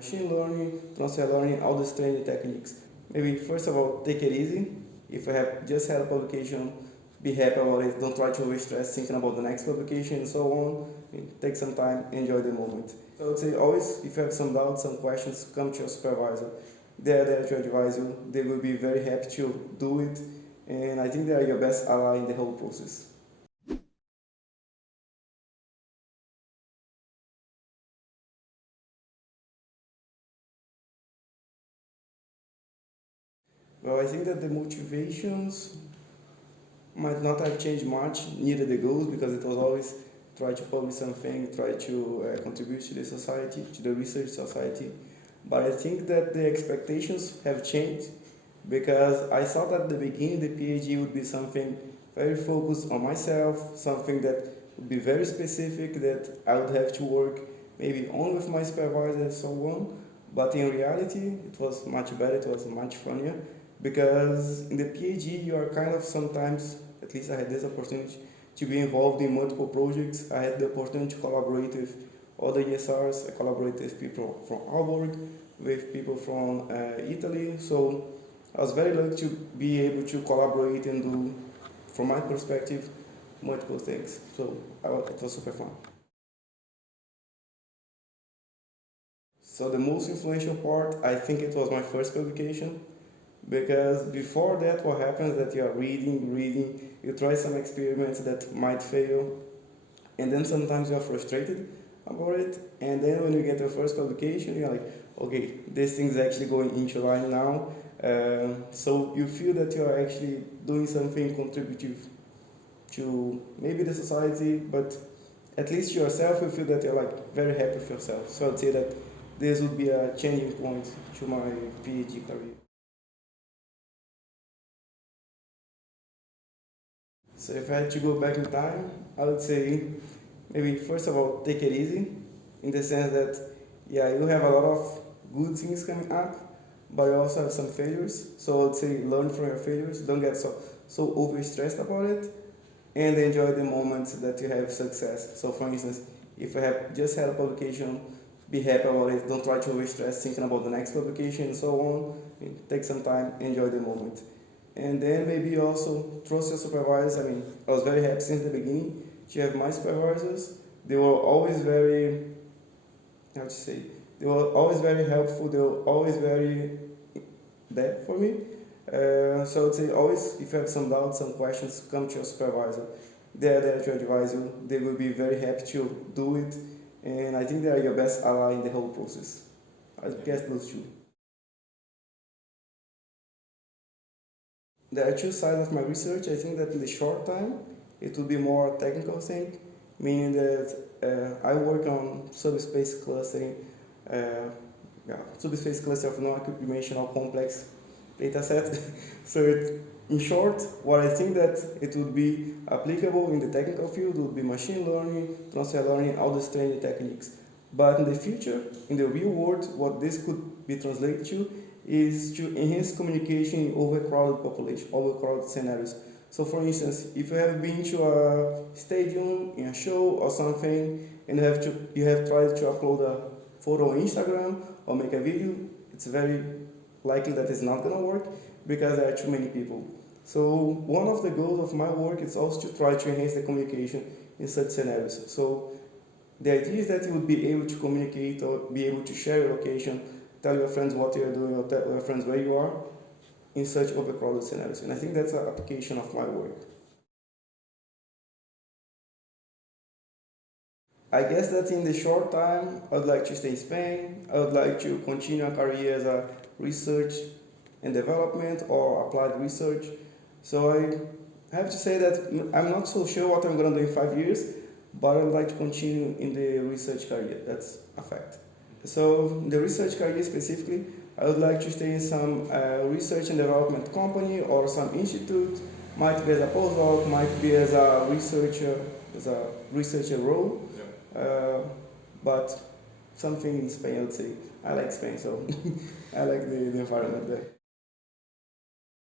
Machine learning, transfer learning, all these training techniques. Maybe first of all, take it easy. If you have just had a publication, be happy about it. Don't try to overstress thinking about the next publication and so on. Take some time, enjoy the moment. So I would say always, if you have some doubts, some questions, come to your supervisor. They are there to advise you. They will be very happy to do it. And I think they are your best ally in the whole process. Well, I think that the motivations might not have changed much, neither the goals, because it was always try to publish something, try to contribute to the society, to the research society. But I think that the expectations have changed because I thought at the beginning the PhD would be something very focused on myself, something that would be very specific, that I would have to work maybe only with my supervisor and so on. But in reality, it was much better, it was much funnier because in the PhD you are kind of sometimes, at least I had this opportunity to be involved in multiple projects. I had the opportunity to collaborate with other ESRs, I collaborated with people from Aalborg, with people from Italy, so I was very lucky to be able to collaborate and do, from my perspective, multiple things. So it was super fun. So the most influential part, I think it was my first publication, because before that, what happens is that you are reading, you try some experiments that might fail, and then sometimes you are frustrated about it, and then when you get your first publication, you're like, okay, this thing's actually going into line now, so you feel that you are actually doing something contributive to maybe the society, but at least yourself, you feel that you're like very happy with yourself. So I'd say that this would be a changing point to my PhD career. So if I had to go back in time, I would say maybe first of all, take it easy in the sense that, yeah, you have a lot of good things coming up, but you also have some failures. So I would say learn from your failures. Don't get so overstressed about it, and enjoy the moments that you have success. So for instance, if you have just had a publication, be happy about it. Don't try to overstress thinking about the next publication and so on. Take some time, enjoy the moment. And then maybe also trust your supervisors. I mean, I was very happy since the beginning to have my supervisors. They were always very, how to say, they were always very helpful. They were always very there for me. So I would say always, if you have some doubts, some questions, come to your supervisor. They are there to advise you. They will be very happy to do it. And I think they are your best ally in the whole process. I guess those two. There are two sides of my research. I think that in the short time, it will be more technical thing, meaning that I work on subspace clustering, subspace cluster of non-dimensional complex data set. So in short, what I think that it would be applicable in the technical field would be machine learning, transfer learning, all these training techniques. But in the future, in the real world, what this could be translated to is to enhance communication in overcrowded population, overcrowded scenarios. So for instance, if you have been to a stadium, in a show or something, and you have tried to upload a photo on Instagram or make a video, it's very likely that it's not going to work because there are too many people. So one of the goals of my work is also to try to enhance the communication in such scenarios. So the idea is that you would be able to communicate or be able to share your location, tell your friends what you're doing or tell your friends where you are in such overcrowded scenarios. And I think that's an application of my work. I guess that in the short time, I would like to stay in Spain. I would like to continue a career as a research and development or applied research. So I have to say that I'm not so sure what I'm going to do in 5 years, but I would like to continue in the research career. That's a fact. So the research career specifically, I would like to stay in some research and development company or some institute, might be as a postdoc, might be as a researcher role, but something in Spain, I would say. I like Spain, so I like the environment there.